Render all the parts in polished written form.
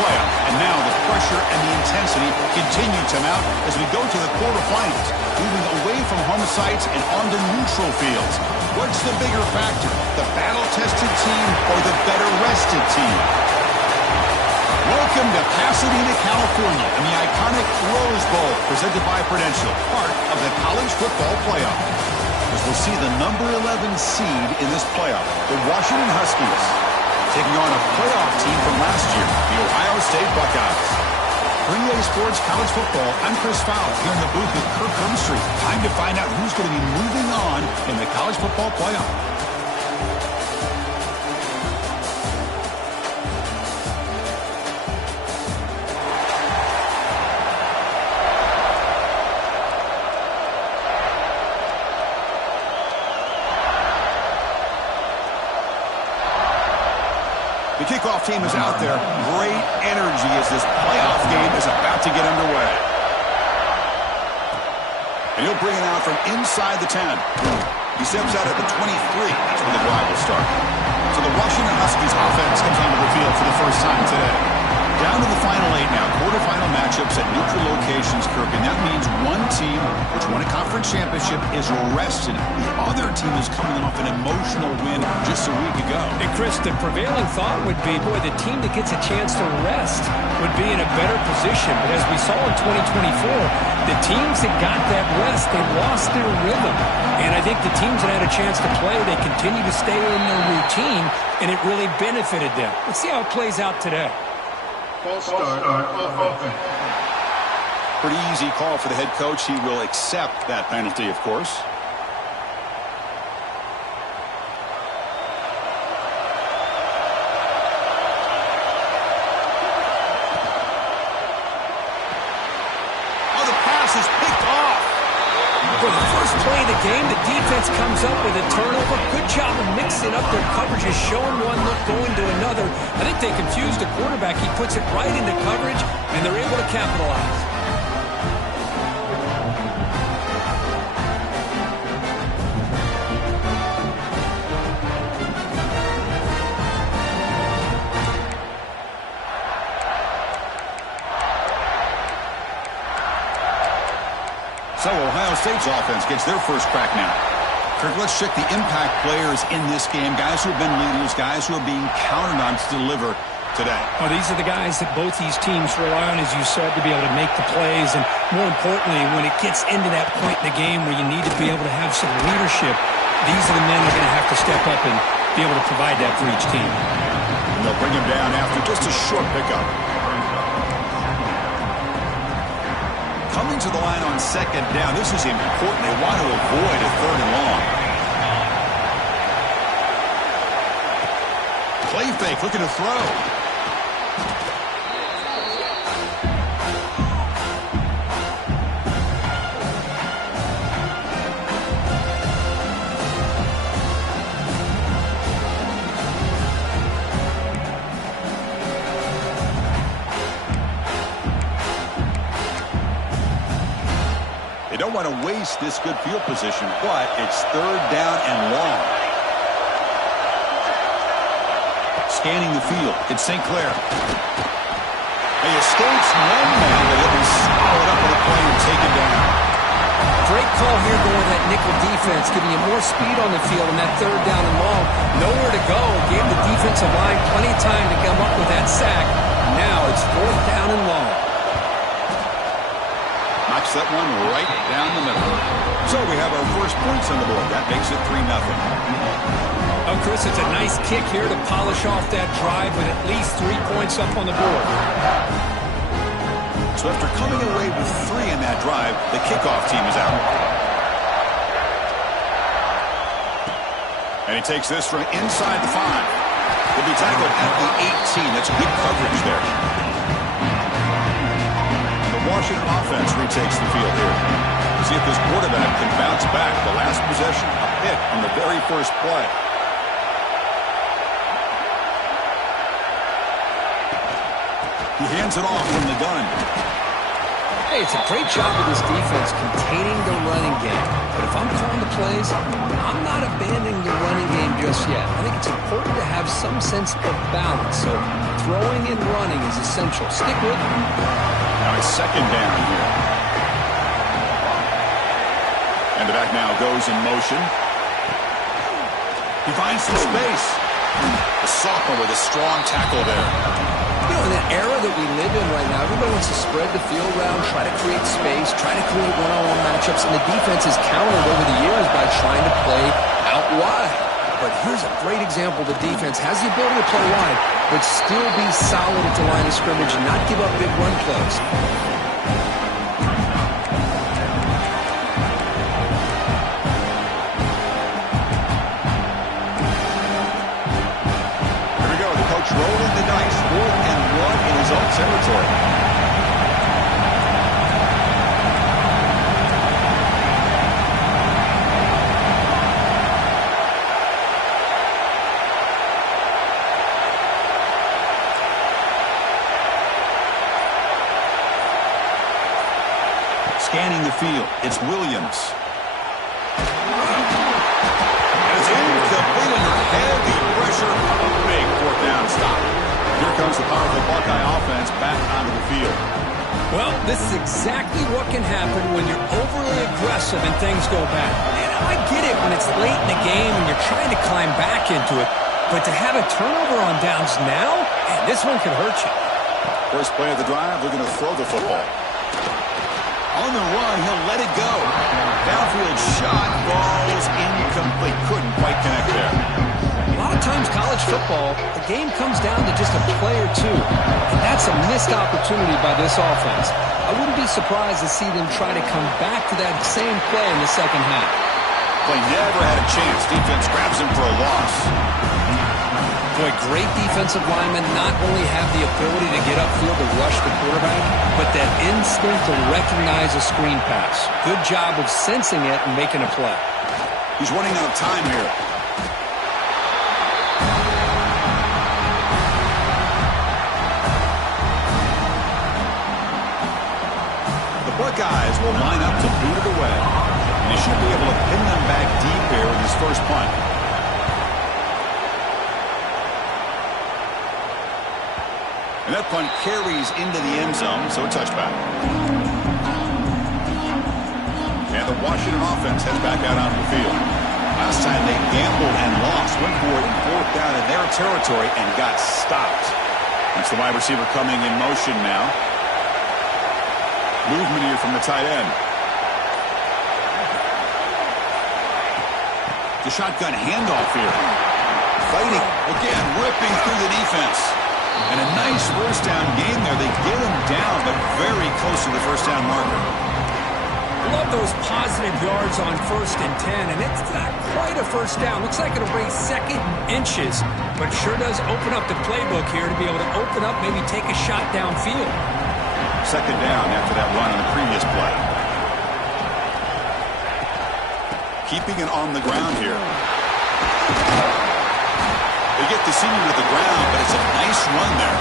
playoff. And now the pressure and the intensity continue to mount as we go to the quarterfinals, moving away from home sites and onto neutral fields. What's the bigger factor, the battle-tested team or the better-rested team? Welcome to Pasadena, California, in the iconic Rose Bowl, presented by Prudential, part of the college football playoff. As we'll see the number 11 seed in this playoff, the Washington Huskies, taking on a playoff team from last year, the OhioState Buckeyes. For EA Sports College Football, I'm Chris Fowler here in the booth with Kirk Humstreet. Time to find out who's going to be moving on in the college football playoff. The kickoff team is out there. Great energy as this playoff game is about to get underway. And he'll bring it out from inside the 10. He steps out at the 23. That's where the drive will start. So the Washington Huskies offense comes onto the field for the first time today. Down to the final 8 now. Quarterfinal matchups at neutral locations, Kirk. And that means one team, which won a conference championship, is rested. The other team is coming off an emotional win just a week ago. And Chris, the prevailing thought would be, boy, the team that gets a chance to rest would be in a better position. But as we saw in 2024, the teams that got that rest, they lost their rhythm. And I think the teams that had a chance to play, they continue to stay in their routine, and it really benefited them. Let's see how it plays out today. False start on offense. Pretty easy call for the head coach. He will accept that penalty, of course. Oh, the pass is picked off. For the first play of the game, the defense comes up with a turnover. Good job of mixing up their coverages, showing one look, going to another. I think they confused the quarterback. He puts it right into coverage, and they're able to capitalize. So Ohio State's offense gets their first crack now. Kirk, let's check the impact players in this game. Guys who have been leaders, guys who are being counted on to deliver today. Well, these are the guys that both these teams rely on, as you said, to be able to make the plays. And more importantly, when it gets into that point in the game where you need to be able to have some leadership, these are the men that are going to have to step up and be able to provide that for each team. And they'll bring him down after just a short pickup. Coming to the line on second down. This is important. They want to avoid a third and long. Play fake, looking to throw. Don't want to waste this good field position, but it's third down and long. Scanning the field, it's St. Clair. He escapes one man, but he'll be swallowed up with a play and taken down. Great call here going with that nickel defense, giving you more speed on the field on that third down and long. Nowhere to go. Gave the defensive line plenty of time to come up with that sack. Now it's fourth down and long. Knocks that one right down the middle. So we have our first points on the board. That makes it 3-0. Oh, Chris, it's a nice kick here to polish off that drive with at least 3 points up on the board. So after coming away with 3 in that drive, the kickoff team is out. And he takes this from inside the 5. He'll be tackled at the 18. That's good coverage there. Washington offense retakes the field here. See if this quarterback can bounce back. The last possession, a pick on the very first play. He hands it off from the gun. Hey, it's a great job of this defense containing the running game. But if I'm calling the plays, I'm not abandoning the running game just yet. I think it's important to have some sense of balance. So throwing and running is essential. Stick with it. Now it's second down here. And the back now goes in motion. He finds some space. The sophomore with a strong tackle there. You know, in the era that we live in right now, everybody wants to spread the field around, try to create space, try to create one-on-one matchups, and the defense has countered over the years by trying to play out wide. But here's a great example. The defense has the ability to play wide, but still be solid at the line of scrimmage and not give up big run plays. Rolling the dice, 4th and 1 in his own territory. Scanning the field, it's Williams. And it's incomplete under heavy pressure. Big 4th down stop. Here comes the powerful Buckeye offense back onto the field. Well, this is exactly what can happen when you're overly aggressive and things go bad. And I get it when it's late in the game and you're trying to climb back into it. But to have a turnover on downs now, man, this one could hurt you. First play of the drive, they're going to throw the football. On the run, he'll let it go. Downfield shot, falls incomplete. Couldn't quite connect there. A lot of times college football, the game comes down to just a play or two. And that's a missed opportunity by this offense. I wouldn't be surprised to see them try to come back to that same play in the second half. Play never had a chance. Defense grabs him for a loss. Boy, great defensive linemen not only have the ability to get upfield to rush the quarterback, but that instinct to recognize a screen pass. Good job of sensing it and making a play. He's running out of time here. The Buckeyes will line up to boot it away. And he should be able to pin them back deep here with his first punt. And that punt carries into the end zone, so a touchback. And the Washington offense heads back out onto the field. Last time they gambled and lost, went for it in 4th down in their territory and got stopped. It's the wide receiver coming in motion now. Movement here from the tight end. The shotgun handoff here. Fighting, again, ripping through the defense. And a nice first down game there. They get him down, but very close to the first down marker. Love those positive yards on 1st and 10, and it's not quite a first down. Looks like it'll bring 2nd inches, but sure does open up the playbook here to be able to open up, maybe take a shot downfield. 2nd down after that run on the previous play. Keeping it on the ground here. They get the senior to the ground, but it's a nice run there.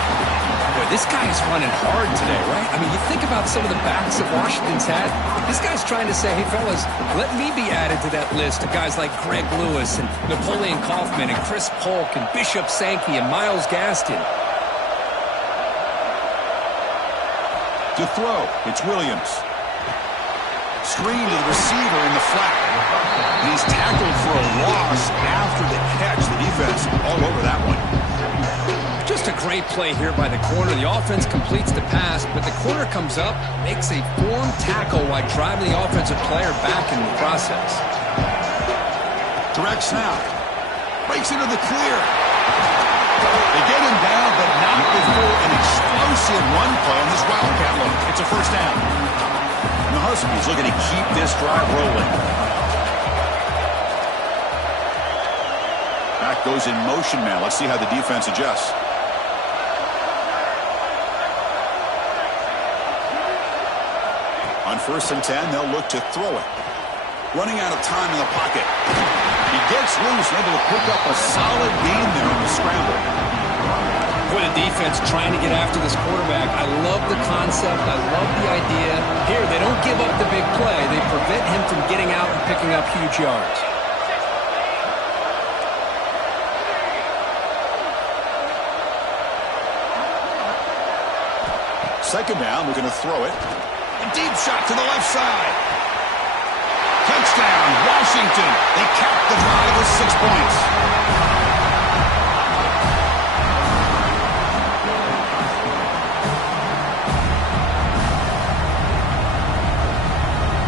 Boy, this guy is running hard today, right? I mean, you think about some of the backs that Washington's had. This guy's trying to say, hey, fellas, let me be added to that list of guys like Greg Lewis and Napoleon Kaufman and Chris Polk and Bishop Sankey and Myles Gaston. To throw, it's Williams. Screen to the receiver in the flat. And he's tackled for a loss after the catch. The defense all over that one. Just a great play here by the corner. The offense completes the pass, but the corner comes up, makes a form tackle while driving the offensive player back in the process. Direct snap. Breaks into the clear. They get him down, but not before an explosive run play on this Wildcat look. It's a first down. And the Huskies looking to keep this drive rolling. Back goes in motion now. Let's see how the defense adjusts. On 1st and 10, they'll look to throw it. Running out of time in the pocket. He gets loose and able to pick up a solid gain there on the scramble. Boy, The defense trying to get after this quarterback. I love the concept. I love the idea. Here, they don't give up the big play. They prevent him from getting out and picking up huge yards. Second down, we're going to throw it. A deep shot to the left side. Touchdown, Washington. They capped the drive with 6 points.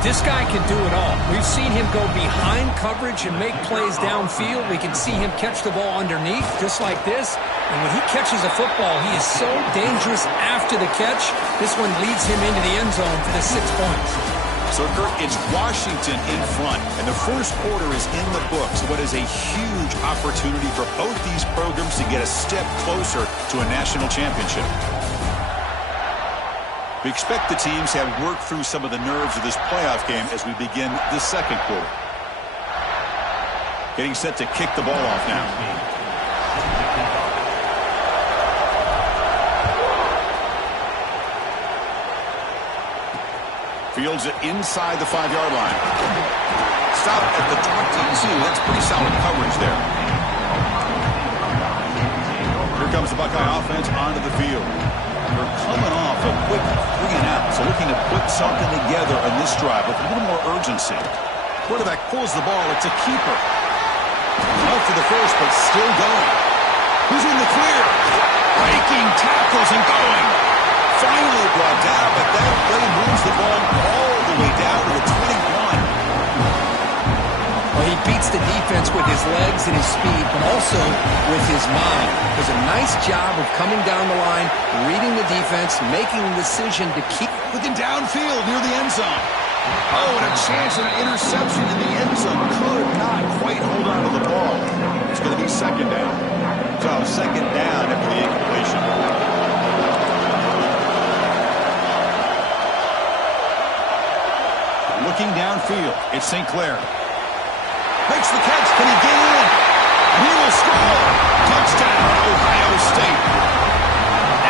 This guy can do it all. We've seen him go behind coverage and make plays downfield. We can see him catch the ball underneath, just like this. And when he catches a football, he is so dangerous after the catch. This one leads him into the end zone for the 6 points. So, Kurt, it's Washington in front, and the first quarter is in the books. What is a huge opportunity for both these programs to get a step closer to a national championship. We expect the teams to have worked through some of the nerves of this playoff game as we begin the second quarter. Getting set to kick the ball off now. Fields it inside the 5-yard line. Stop at the 22. That's pretty solid coverage there. Here comes the Buckeye offense onto the field. They're coming off a quick 3-and-out, so looking to put something together on this drive with a little more urgency. Quarterback pulls the ball. It's a keeper. Out for the first, but still going. Who's in the clear? Breaking tackles and going. Finally brought down, but that play moves the ball all the way down to the 21. Well, he beats the defense with his legs and his speed, but also with his mind. Does a nice job of coming down the line, reading the defense, making the decision to keep looking downfield near the end zone. Oh, and a chance of an interception in the end zone. Could not quite hold on to the ball. It's going to be second down. So second down after the incompletion. Looking downfield, it's St. Clair. Makes the catch. Can he get in? And he will score. Touchdown, Ohio State.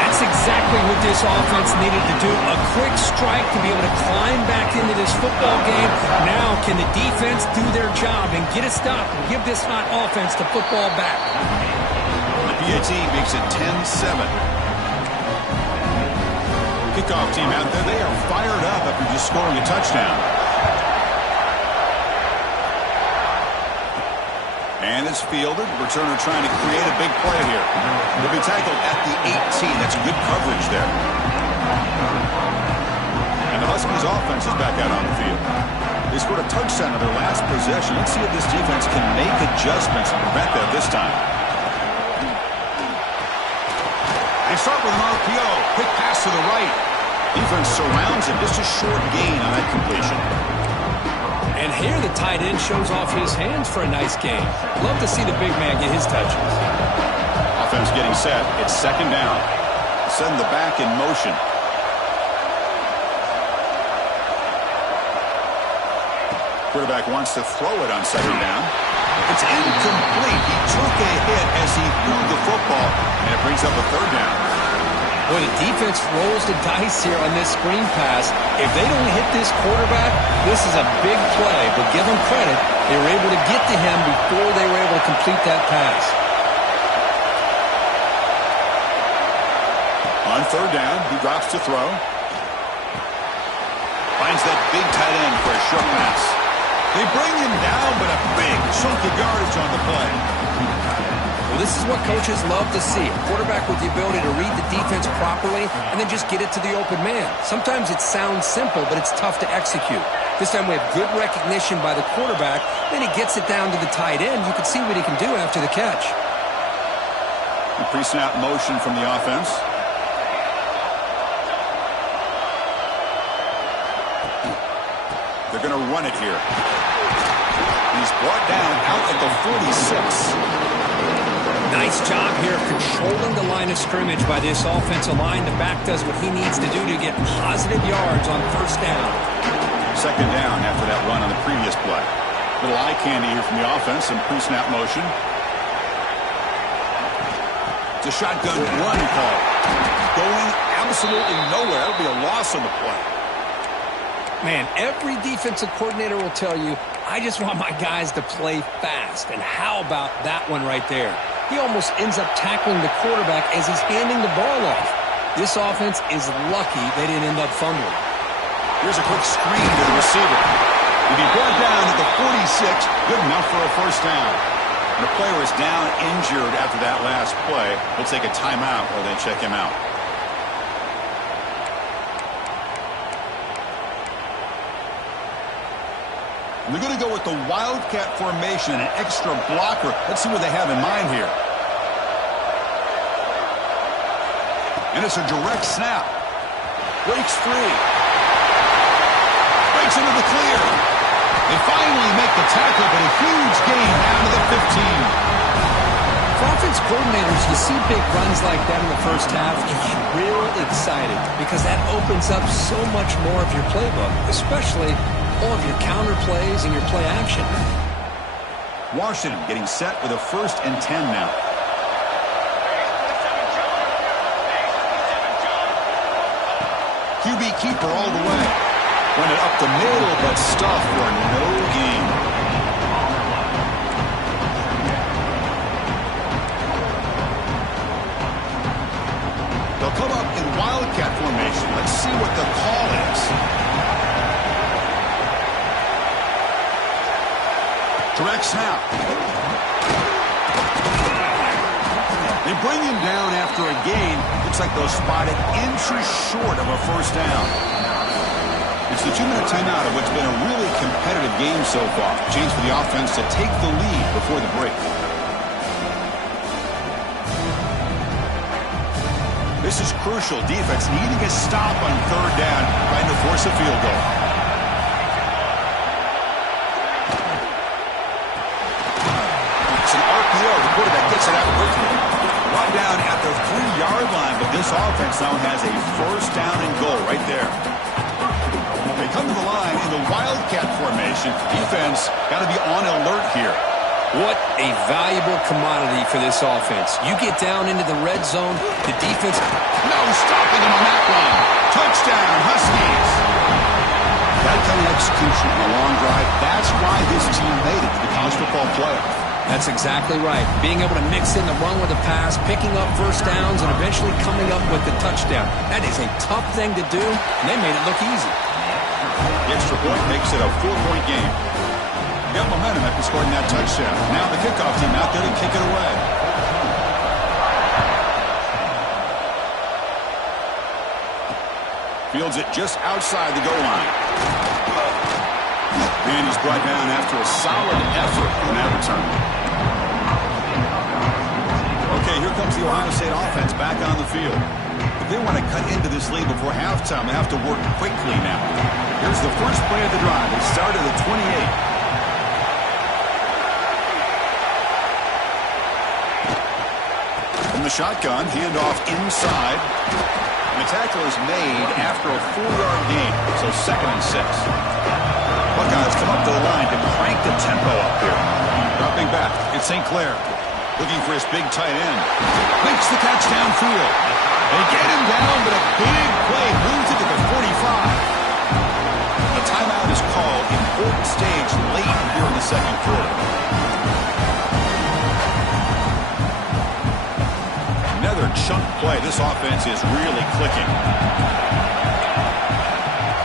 That's exactly what this offense needed to do. A quick strike to be able to climb back into this football game. Now, can the defense do their job and get a stop and give this hot offense the football back? The PAT makes it 10-7. Kickoff team out there. They are fired up after just scoring a touchdown. And it's fielded. Returner trying to create a big play here. He'll be tackled at the 18. That's good coverage there. And the Huskies offense is back out on the field. They scored a touchdown on their last possession. Let's see if this defense can make adjustments and prevent that this time. They start with an RPO. Quick pass to the right. Defense surrounds him. Just a short gain on that completion. And here the tight end shows off his hands for a nice game. Love to see the big man get his touches. Offense getting set. It's second down. Send the back in motion. Quarterback wants to throw it on second down. It's incomplete. He took a hit as he threw the football, and it brings up a third down. Boy, the defense rolls the dice here on this screen pass. If they don't hit this quarterback, this is a big play. But give them credit, they were able to get to him before they were able to complete that pass. On third down, he drops to throw. Finds that big tight end for a short pass. They bring him down, but a big chunk of yardage on the play. Well, this is what coaches love to see. A quarterback with the ability to read the defense properly and then just get it to the open man. Sometimes it sounds simple, but it's tough to execute. This time we have good recognition by the quarterback. Then he gets it down to the tight end. You can see what he can do after the catch. A pre-snap motion from the offense. They're going to run it here. He's brought down out at the 46. Nice job here controlling the line of scrimmage by this offensive line. The back does what he needs to do to get positive yards on first down. Second down after that run on the previous play. Little eye candy here from the offense and pre-snap motion. It's a shotgun run call. Going absolutely nowhere. It'll be a loss on the play. Man, every defensive coordinator will tell you, I just want my guys to play fast. And how about that one right there? He almost ends up tackling the quarterback as he's handing the ball off. This offense is lucky they didn't end up fumbling. Here's a quick screen to the receiver. He'll be brought down at the 46. Good enough for a first down. And the player is down injured after that last play. We'll take a timeout while they check him out. And they're going to go with the Wildcat formation, an extra blocker. Let's see what they have in mind here. And it's a direct snap. Breaks free. Breaks into the clear. They finally make the tackle, but a huge gain down to the 15. For offense coordinators, you see big runs like that in the first half, you get real excited because that opens up so much more of your playbook, especially all of your counter plays and your play action. Washington getting set with a 1st and 10 now. QB keeper all the way. Run it up the middle, but stuffed for no gain. They'll come up in Wildcat formation. Let's see what the call is. Direct snap. They bring him down after a gain. Looks like they'll spot it inches short of a first down. It's the 2-minute timeout of what's been a really competitive game so far. Chance for the offense to take the lead before the break. This is crucial. Defense needing a stop on 3rd down, trying to force a field goal. It's an RPO. The quarterback gets it out quickly. Brought down at the 3-yard line, but this offense now has a first down and goal right there. They come to the line in the Wildcat formation. Defense got to be on alert here. What a valuable commodity for this offense. You get down into the red zone, the defense... No stopping him on that one. Touchdown, Huskies. That kind of execution on a long drive, that's why this team made it to the college football playoff. That's exactly right. Being able to mix in the run with the pass, picking up first downs, and eventually coming up with the touchdown. That is a tough thing to do, and they made it look easy. The extra point makes it a 4-point game. Got momentum after scoring that touchdown. Now the kickoff team out there to kick it away. Fields it just outside the goal line. And he's brought down after a solid effort on that return. Okay, here comes the Ohio State offense back on the field. If they want to cut into this lead before halftime, they have to work quickly now. Here's the first play of the drive. They start at the 28. From the shotgun, handoff inside. And the tackle is made after a 4-yard gain, so 2nd and 6. Buckeyes come up to the line to crank the tempo up here. Dropping back, it's St. Clair. Looking for his big tight end. Makes the catch downfield. They get him down, but a big play moves it to the 45. A timeout is called. Important stage late here in the 2nd quarter. Another chunk play. This offense is really clicking.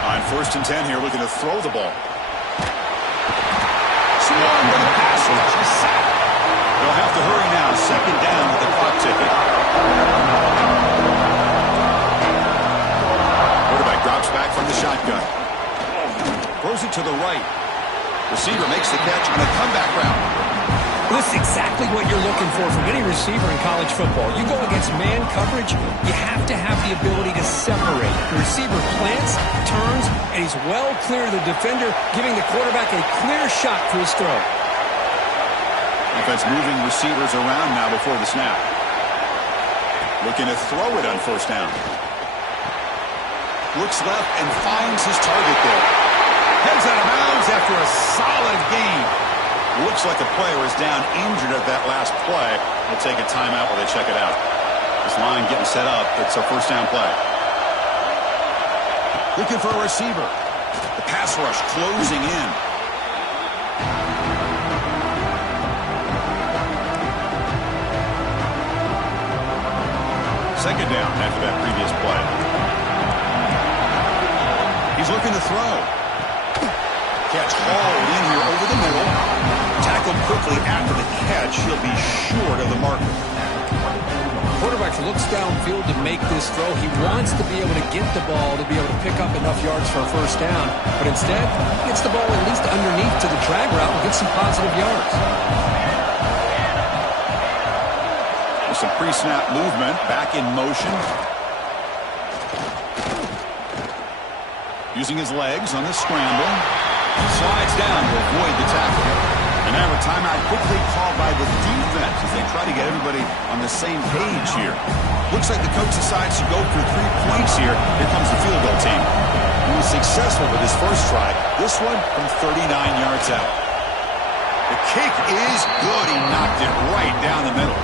On 1st and 10 here, looking to throw the ball. Swung, but the pass rush is sacked. They'll have to hurry now. 2nd down with the clock ticking. Quarterback drops back from the shotgun. Throws it to the right. Receiver makes the catch on a comeback route. This is exactly what you're looking for from any receiver in college football. You go against man coverage, you have to have the ability to separate. The receiver plants, turns, and he's well clear of the defender, giving the quarterback a clear shot for his throw. Defense moving receivers around now before the snap. Looking to throw it on 1st down. Looks left and finds his target there. Heads out of bounds after a solid gain. Looks like a player is down injured at that last play. We'll take a timeout while they check it out. line getting set up. It's a first down play. Looking for a receiver. The pass rush closing in. Second down after that previous play. He's looking to throw. Catch hauled in here over the middle. Tackled quickly after the catch. He'll be short of the marker. Quarterback looks downfield to make this throw. He wants to be able to get the ball to be able to pick up enough yards for a first down. But instead, he gets the ball at least underneath to the drag route and gets some positive yards. With some pre-snap movement, back in motion. Using his legs on the scramble. Slides down to avoid the tackle. And now a timeout quickly called by the defense as they try to get everybody on the same page here. Looks like the coach decides to go for 3 points here. Here comes the field goal team. He was successful with his first try. This one from 39 yards out. The kick is good. He knocked it right down the middle.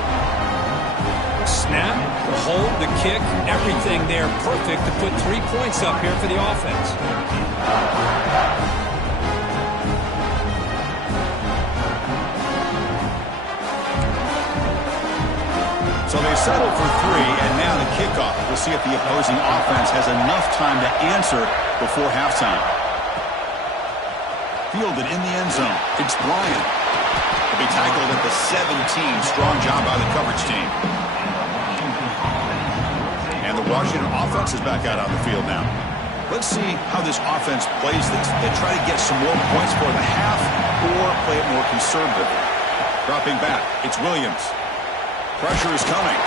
Snap, the hold, the kick, everything there perfect to put 3 points up here for the offense. So they settle for 3, and now the kickoff. We'll see if the opposing offense has enough time to answer before halftime. Fielded in the end zone. It's Bryant. He'll be tackled at the 17. Strong job by the coverage team. And the Washington offense is back out on the field now. Let's see how this offense plays this. They try to get some more points for the half or play it more conservatively. Dropping back. It's Williams. Pressure is coming.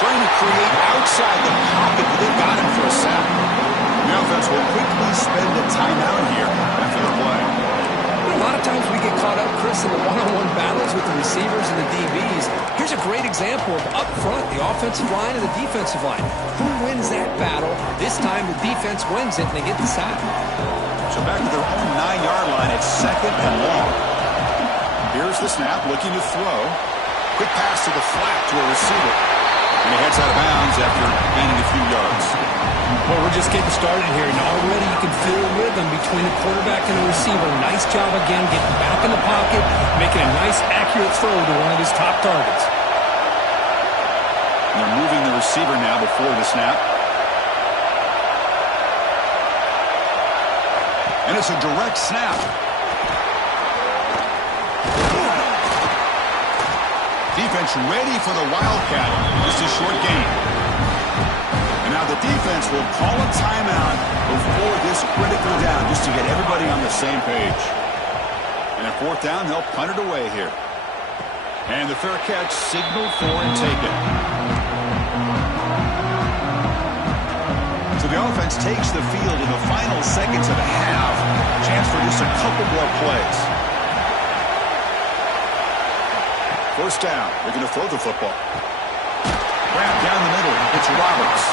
Trying to create outside the pocket, but they got him for a sack. The offense will quickly spend a timeout here after the play. A lot of times we get caught up, Chris, in the one-on-one battles with the receivers and the DBs. Here's a great example of up front, the offensive line and the defensive line. Who wins that battle? This time the defense wins it and they get the sack. So back to their own 9-yard line. It's second and long. Here's the snap, looking to throw. Quick pass to the flat to a receiver. And he heads out of bounds after gaining a few yards. Well, we're just getting started here, and already you can feel rhythm between the quarterback and the receiver. Nice job again getting back in the pocket, making a nice, accurate throw to one of his top targets. And they're moving the receiver now before the snap. And it's a direct snap. Defense ready for the Wildcat. Just a short gain. And now the defense will call a timeout before this critical down just to get everybody on the same page. And at fourth down, they'll punt it away here. And the fair catch signaled for and taken. So the offense takes the field in the final seconds of the half. Chance for just a couple more plays. First down. They're going to throw the football. Wrap down the middle. It's Roberts.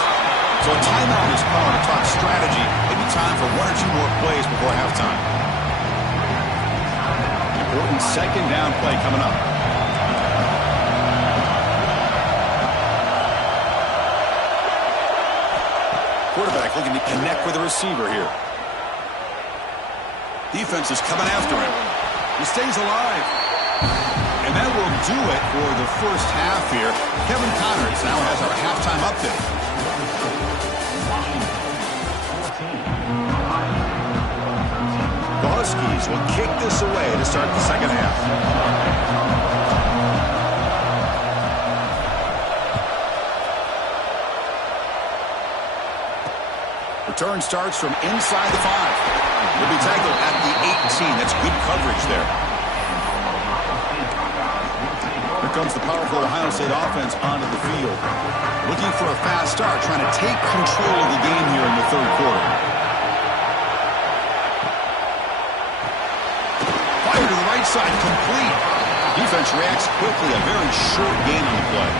So a timeout is called to talk strategy. Maybe time for 1 or 2 more plays before halftime. Important second down play coming up. Quarterback looking to connect with the receiver here. Defense is coming after him. He stays alive. And that will do it for the first half here. Kevin Connors now has our halftime update. The Huskies will kick this away to start the second half. Return starts from inside the 5. He'll be tackled at the 18. That's good coverage there. Here comes the powerful OhioState offense onto the field. Looking for a fast start, trying to take control of the game here in the third quarter. Fire to the right side, complete. Defense reacts quickly, a very short gain on the play.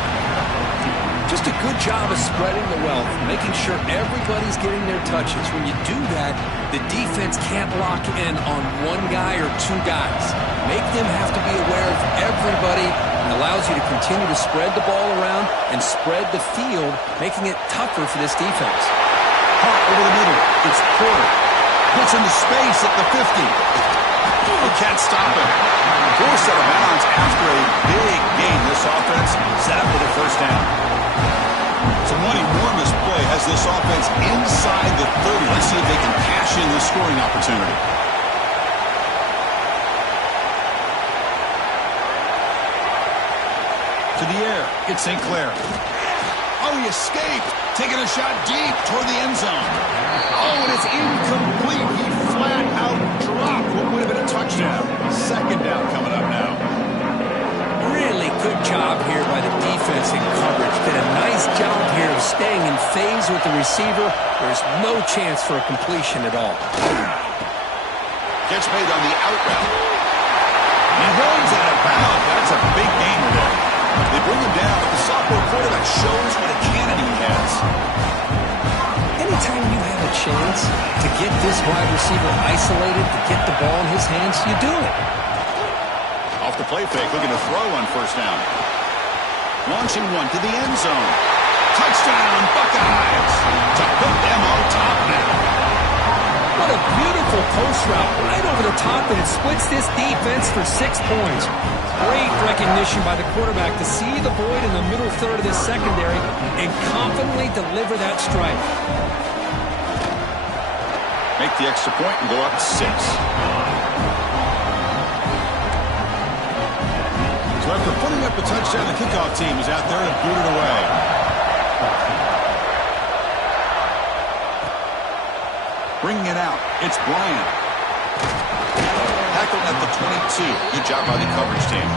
Just a good job of spreading the wealth, making sure everybody's getting their touches. When you do that, the defense can't lock in on one guy or two guys. Make them have to be aware of everybody, and allows you to continue to spread the ball around and spread the field, making it tougher for this defense. Hart over the middle. It's Porter. Gets into space at the 50. He can't stop him. Forced out of bounds after a big gain. This offense set up with a first down. So one enormous play has this offense inside the 30. Let's see if they can cash in this scoring opportunity. To the air, it's St. Clair. Oh, he escaped. Taking a shot deep toward the end zone. Oh, and it's incomplete. He flat out dropped what would have been a touchdown. Second down coming up now. Really good job here by the defense in coverage. Did a nice job here of staying in phase with the receiver. There's no chance for a completion at all. Gets made on the out route. He runs out of bounds. That's a big gainer there. They bring him down, but the sophomore quarterback shows what a cannon he has. Anytime you have a chance to get this wide receiver isolated, to get the ball in his hands, you do it. Off the play fake, looking to throw on first down. Launching one to the end zone. Touchdown, Buckeyes! To put them on top now. What a beautiful post route right over the top, and it splits this defense for 6 points. Great recognition by the quarterback to see the void in the middle third of this secondary and confidently deliver that strike. Make the extra point and go up 6. So after putting up a touchdown, the kickoff team is out there to boot it away. Bringing it out, it's Bryant. Tackled at the 22. Good job by the coverage team.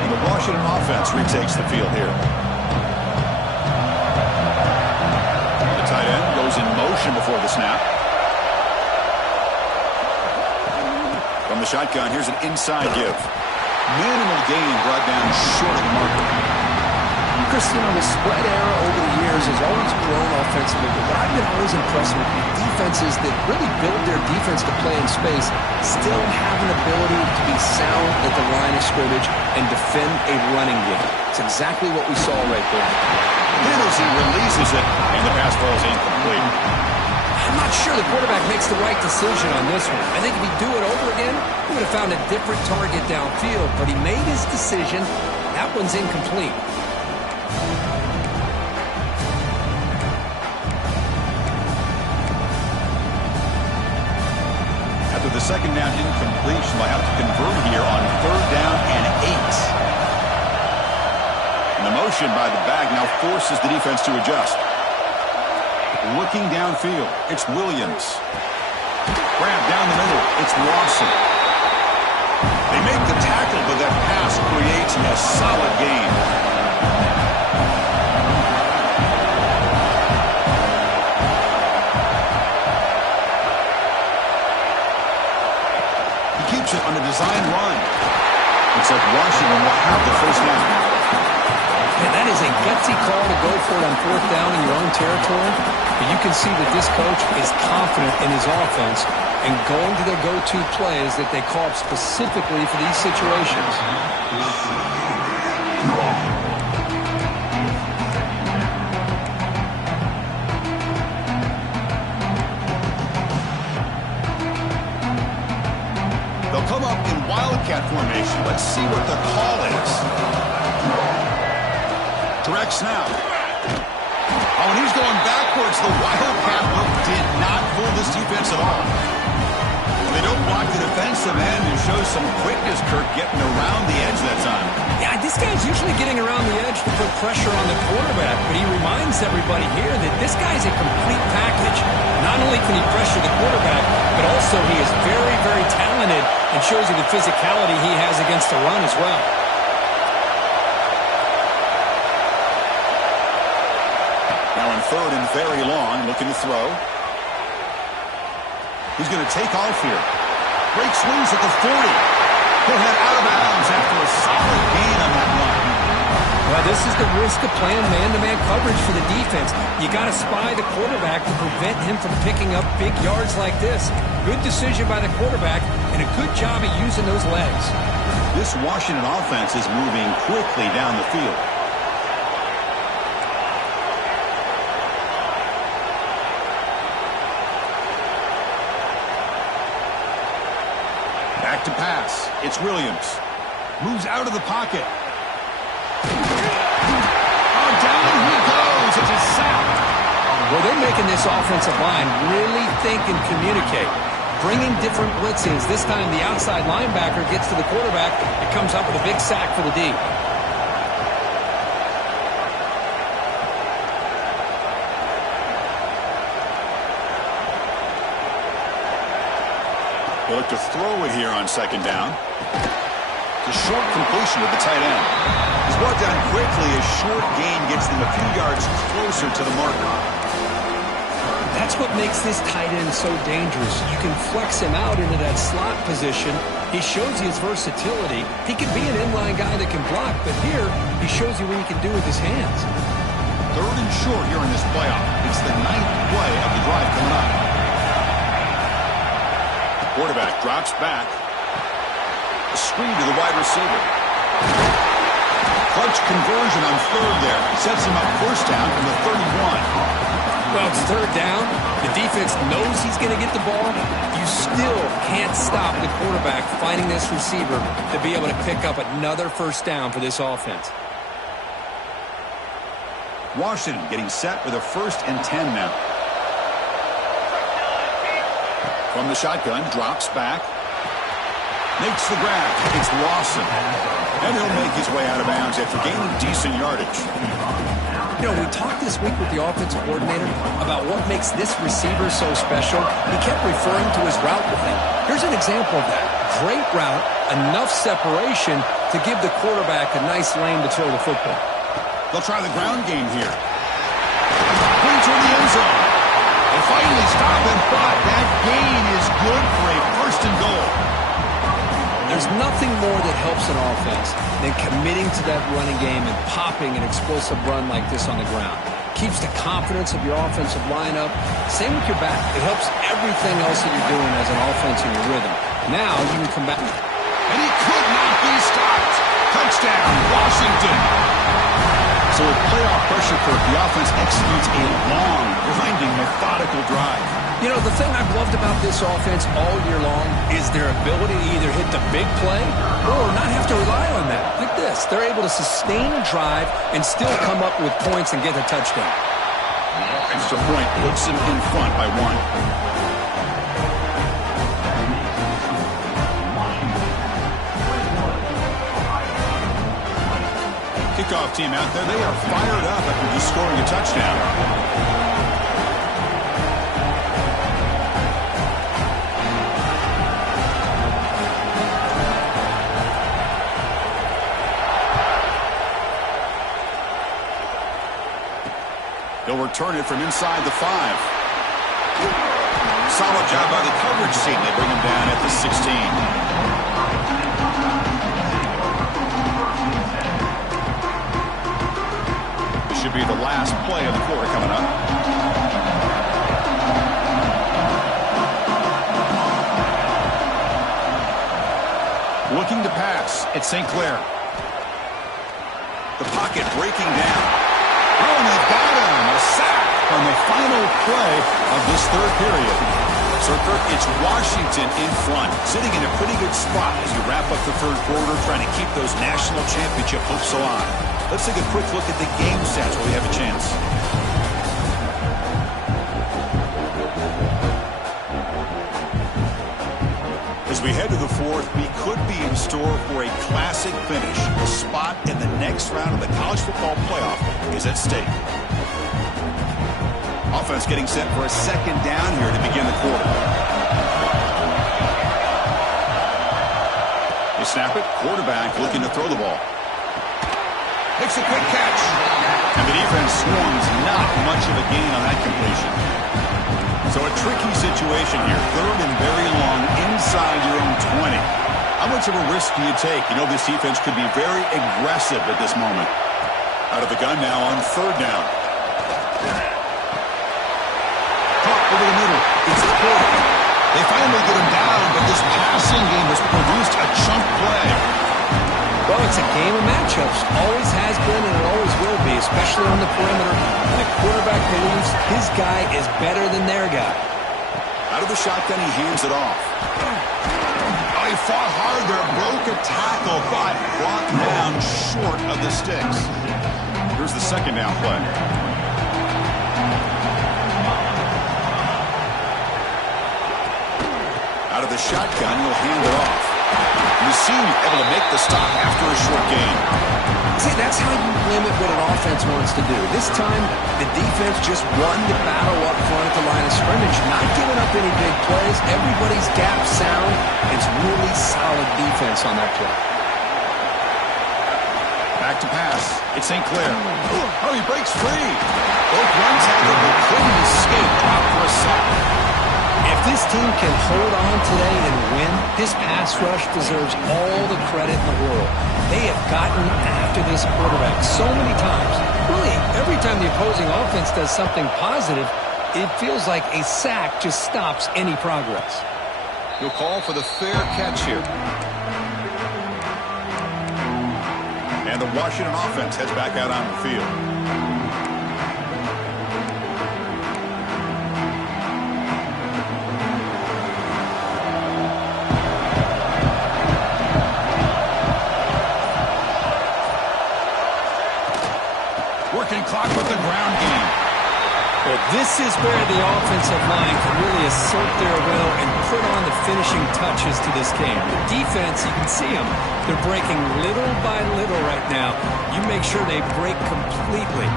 And the Washington offense retakes the field here. The tight end goes in motion before the snap. From the shotgun, here's an inside give. Minimal gain brought down short of the marker. Christian, the spread era over the years has always grown offensively, but what I've been always impressed with defenses that really build their defense to play in space still have an ability to be sound at the line of scrimmage and defend a running game. It's exactly what we saw right there. As he releases it, and the pass ball is incomplete. I'm not sure the quarterback makes the right decision on this one. I think if he'd do it over again, he would have found a different target downfield, but he made his decision. That one's incomplete. After the second down incompletion, they'll have to convert here on third down and 8. And the motion by the back now forces the defense to adjust. Looking downfield, it's Williams. Grab down the middle, it's Lawson. They make the tackle, but that pass creates a solid gain. Keeps it on a design run. Looks like Washington will have the first down. And that is a gutsy call to go for it on fourth down in your own territory. But you can see that this coach is confident in his offense and going to their go-to plays that they call up specifically for these situations. Come up in Wildcat formation. Let's see what the call is. Direct snap. Oh, and he's going backwards. The Wildcat look did not fool this defense at all. They don't block the defensive end and show some quickness, Kirk, getting around the edge that time. Yeah, this guy's usually getting around the edge to put pressure on the quarterback, but he reminds everybody here that this guy's a complete package. Not only can he pressure the quarterback, but also he is very, very talented and shows you the physicality he has against the run as well. Now in third and very long, looking to throw. He's going to take off here. Breaks loose at the 40. He'll head out of bounds after a solid gain on that run. Well, this is the risk of playing man-to-man coverage for the defense. You got to spy the quarterback to prevent him from picking up big yards like this. Good decision by the quarterback, and a good job of using those legs. This Washington offense is moving quickly down the field. Back to pass. It's Williams. Moves out of the pocket. Oh, down he goes. It's a sack. Well, they're making this offensive line really think and communicate. Bringing different blitzes. This time the outside linebacker gets to the quarterback. It comes up with a big sack for the D. They look to throw it here on second down. It's a short completion with the tight end. He's brought down quickly. A short gain gets them a few yards closer to the marker. That's what makes this tight end so dangerous. You can flex him out into that slot position. He shows you his versatility. He can be an inline guy that can block, but here he shows you what he can do with his hands. 3rd and short here in this playoff. It's the 9th play of the drive coming up. Quarterback drops back. A screen to the wide receiver. Clutch conversion on 3rd there. Sets him up 1st down from the 31. Well, it's 3rd down. The defense knows he's going to get the ball. You still can't stop the quarterback finding this receiver to be able to pick up another 1st down for this offense. Washington getting set with a 1st and 10 now. From the shotgun, drops back. Makes the grab. It's Lawson. And he'll make his way out of bounds after gaining decent yardage. You know, we talked this week with the offensive coordinator about what makes this receiver so special. He kept referring to his route with him. Here's an example of that. Great route, enough separation to give the quarterback a nice lane to throw the football. They'll try the ground game here. Brings toward the end zone. They finally stop him, but that gain is good for a 1st and goal. There's nothing more that helps an offense than committing to that running game and popping an explosive run like this on the ground. Keeps the confidence of your offensive lineup. Same with your back. It helps everything else that you're doing as an offense in your rhythm. Now you can come back. And he could not be stopped. Touchdown, Washington. So with playoff pressure, the offense executes a long, grinding, methodical drive. You know, the thing I've loved about this offense all year long is their ability to either hit the big play or not have to rely on that. Like this. They're able to sustain a drive and still come up with points and get a touchdown. Extra point puts him in front by 1. Kickoff team out there. They are fired up after just scoring a touchdown. They'll return it from inside the 5. Solid job by the coverage team. They bring him down at the 16. Should be the last play of the quarter coming up. Looking to pass. It's St. Clair. The pocket breaking down. Oh, and they've got him. A sack on the final play of this 3rd period. So it's Washington in front, sitting in a pretty good spot as you wrap up the 3rd quarter, trying to keep those national championship hopes alive. Let's take a quick look at the game stats while we have a chance. As we head to the 4th, we could be in store for a classic finish. A spot in the next round of the college football playoff is at stake. Offense getting set for a 2nd down here to begin the quarter. They snap it. Quarterback looking to throw the ball. Makes a quick catch. And the defense swarms not much of a gain on that completion. So a tricky situation here. 3rd and very long inside your own 20. How much of a risk do you take? You know this defense could be very aggressive at this moment. Out of the gun now on third down. Caught over the middle. It's third. They finally get him down, but this passing game has produced a chunk play. Well, it's a game of matchups. Always has been and it always will be, especially on the perimeter. And the quarterback believes his guy is better than their guy. Out of the shotgun, he hands it off. Oh, he fought hard there, broke a tackle, but brought down short of the sticks. Here's the second down play. Out of the shotgun, he'll hand it off. Musim able to make the stop after a short gain. See, that's how you limit what an offense wants to do. This time, the defense just won the battle up front at the line of scrimmage, not giving up any big plays. Everybody's gap sound. It's really solid defense on that play. Back to pass. It's St. Clair. Oh, he breaks free. Both runs had it, but couldn't escape. Out for a sack. If this team can hold on today and win, this pass rush deserves all the credit in the world. They have gotten after this quarterback so many times. Really, every time the opposing offense does something positive, it feels like a sack just stops any progress. He'll call for the fair catch here. And the Washington offense heads back out on the field. Working clock with the ground game. Well, this is where the offensive line can really assert their will and put on the finishing touches to this game. The defense, you can see them. They're breaking little by little right now. You make sure they break completely.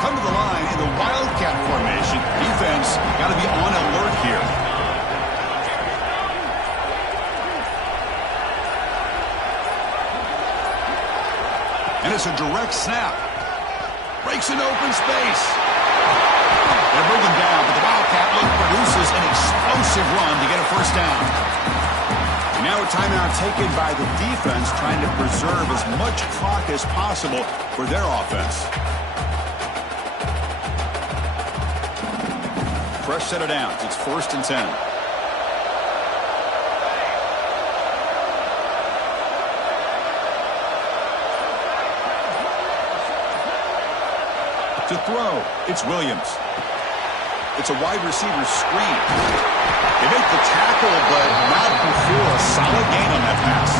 Come to the line in the Wildcat formation. Defense got to be on alert here. And it's a direct snap. Breaks an open space. They bring him down, but the Wildcat look produces an explosive run to get a first down. And now a timeout taken by the defense, trying to preserve as much clock as possible for their offense. Fresh set of downs. It's 1st and 10. To throw, it's Williams. It's a wide receiver screen. They make the tackle, but not before a solid gain on that pass.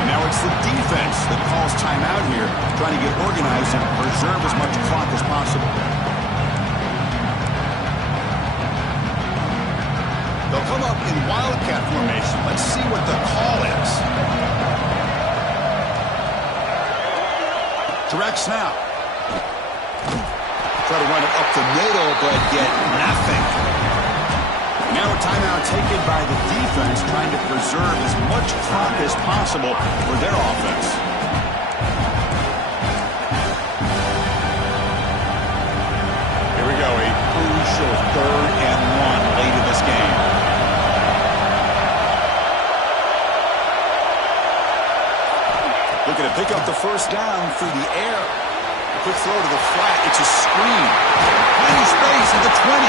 And now it's the defense that calls timeout here, trying to get organized and preserve as much clock as possible. They'll come up in Wildcat formation. Let's see what the call is. Direct snap. Try to run it up the middle, but get nothing. Now a timeout taken by the defense, trying to preserve as much clock as possible for their offense. Here we go, a crucial 3rd and 1 late in this game. Looking to pick up the first down through the air. Quick throw to the flat. It's a screen. Plenty space at the 20.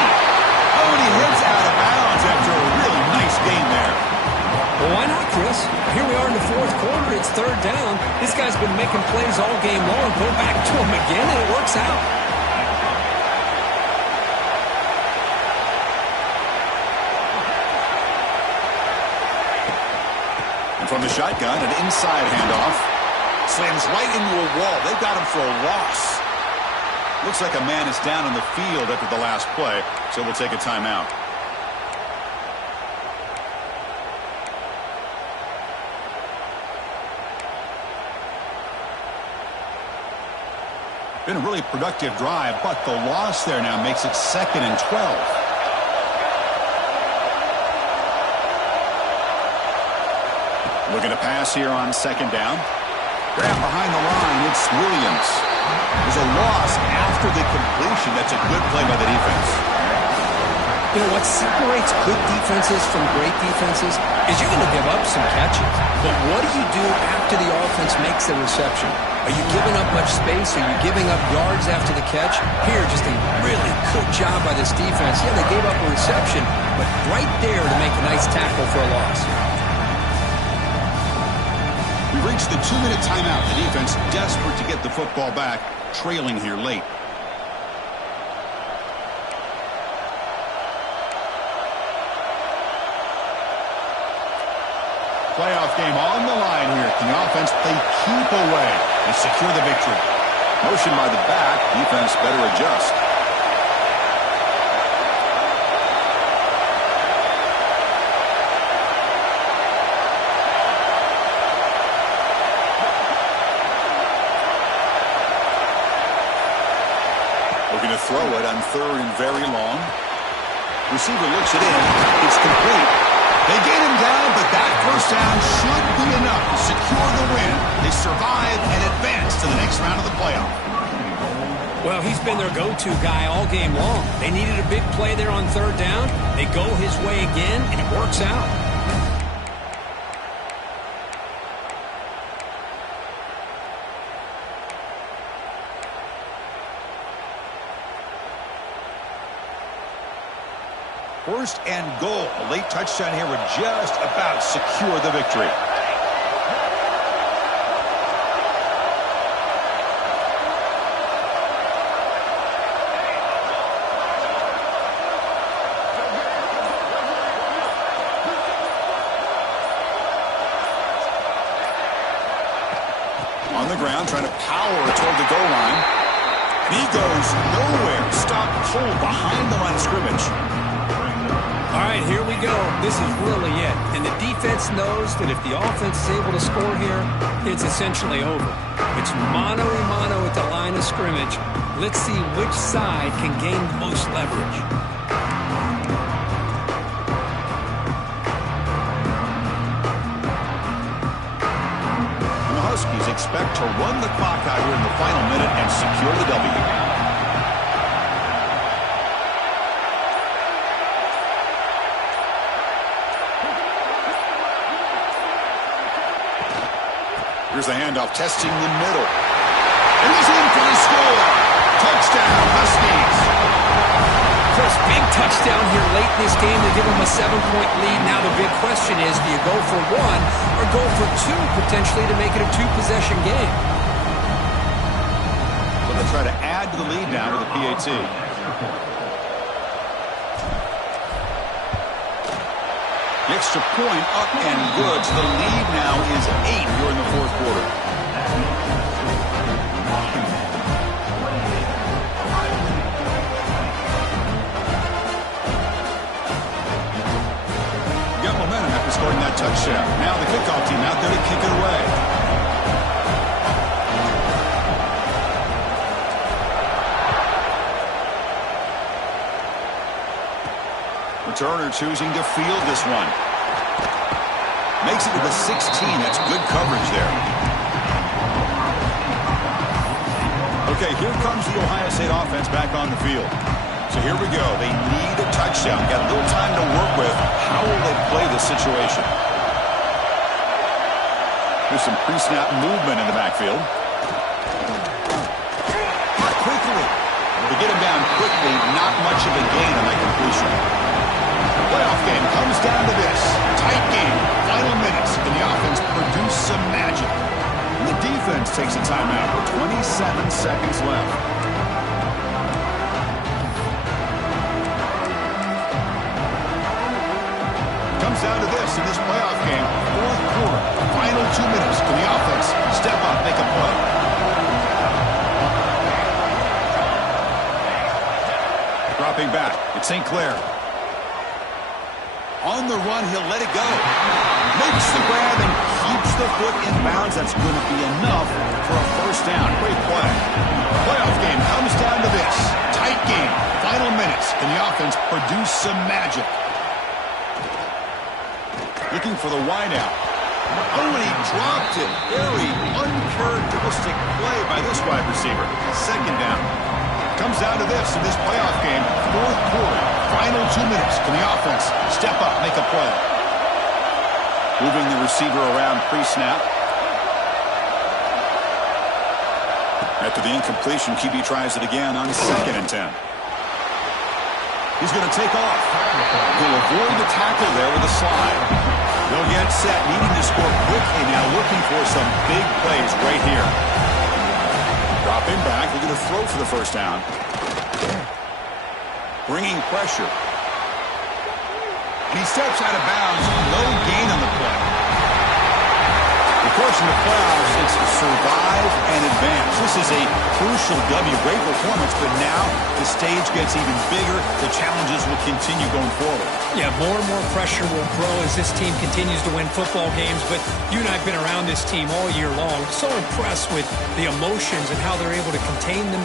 Oh, and he hits out of bounds after a really nice game there. Well, why not, Chris? Here we are in the 4th quarter. It's 3rd down. This guy's been making plays all game long. Go back to him again, and it works out. And from the shotgun, an inside handoff. Slams right into a wall. They've got him for a loss. Looks like a man is down on the field after the last play, so we'll take a timeout. Been a really productive drive, but the loss there now makes it 2nd and 12. Looking to pass here on 2nd down. Grab behind the line, it's Williams. There's a loss after the completion. That's a good play by the defense. You know, what separates good defenses from great defenses is you're going to give up some catches. But what do you do after the offense makes the reception? Are you giving up much space? Are you giving up yards after the catch? Here, just a really good job by this defense. Yeah, they gave up a reception, but right there to make a nice tackle for a loss. We reached the 2-minute timeout. The defense desperate to get the football back, trailing here late. Playoff game on the line here. Can the offense play keep away and secure the victory? Motion by the back. Defense better adjust. Looking to throw it on 3rd and very long. Receiver looks it in. It's complete. They get him down, but that first down should be enough to secure the win. They survive and advance to the next round of the playoff. Well, he's been their go-to guy all game long. They needed a big play there on 3rd down. They go his way again, and it works out. First and goal. A late touchdown here would just about secure the victory. On the ground, trying to power toward the goal line. He goes nowhere. Stop cold behind the line of scrimmage. All right, here we go. This is really it. And the defense knows that if the offense is able to score here, it's essentially over. It's mano-a-mano at the line of scrimmage. Let's see which side can gain the most leverage. And the Huskies expect to run the clock out here in the final minute and secure the W. Here's the handoff, testing the middle. And he's in for the score. Touchdown, Huskies. First big touchdown here late in this game to give them a 7-point lead. Now the big question is, do you go for 1 or go for 2 potentially to make it a 2-possession game? So they try to add to the lead now with a PAT. The extra point up and good. So the lead now is 8 during the 4th quarter. Got momentum after scoring that touchdown. Now the kickoff team out there to kick it away. Returner choosing to field this one. Makes it to the 16. That's good coverage there. Okay, here comes the Ohio State offense back on the field. So here we go. They need a touchdown. Got a little time to work with. How will they play this situation? There's some pre-snap movement in the backfield. Quickly. To get him down quickly, not much of a gain on that completion. The playoff game comes down to this. Tight game. Final minutes. Can the offense produce some magic? And the defense takes a timeout with 27 seconds left. Comes down to this in this playoff game. 4th quarter. Final 2 minutes. Can the offense step up, make a play? Dropping back. It's St. Clair. On the run, he'll let it go. Makes the grab and keeps the foot in bounds. That's going to be enough for a first down. Great play. Playoff game comes down to this. Tight game. Final minutes. Can the offense produce some magic? Looking for the wideout. Oh, and he dropped it. Very uncharacteristic play by this wide receiver. Second down. Comes down to this in this playoff game. Fourth quarter. Final 2 minutes. Can the offense step up, make a play? Moving the receiver around pre-snap. After the incompletion, QB tries it again on 2nd and 10. He's going to take off. He'll avoid the tackle there with a slide. They'll get set, needing to score quickly now, looking for some big plays right here. Drop him back, looking to throw for the first down. Bringing pressure. And he steps out of bounds, no gain on the play. Of course, in the playoffs, it's survive and advance. This is a crucial W. Great performance, but now the stage gets even bigger. The challenges will continue going forward. Yeah, more and more pressure will grow as this team continues to win football games. But you and I have been around this team all year long. So impressed with the emotions and how they're able to contain themselves.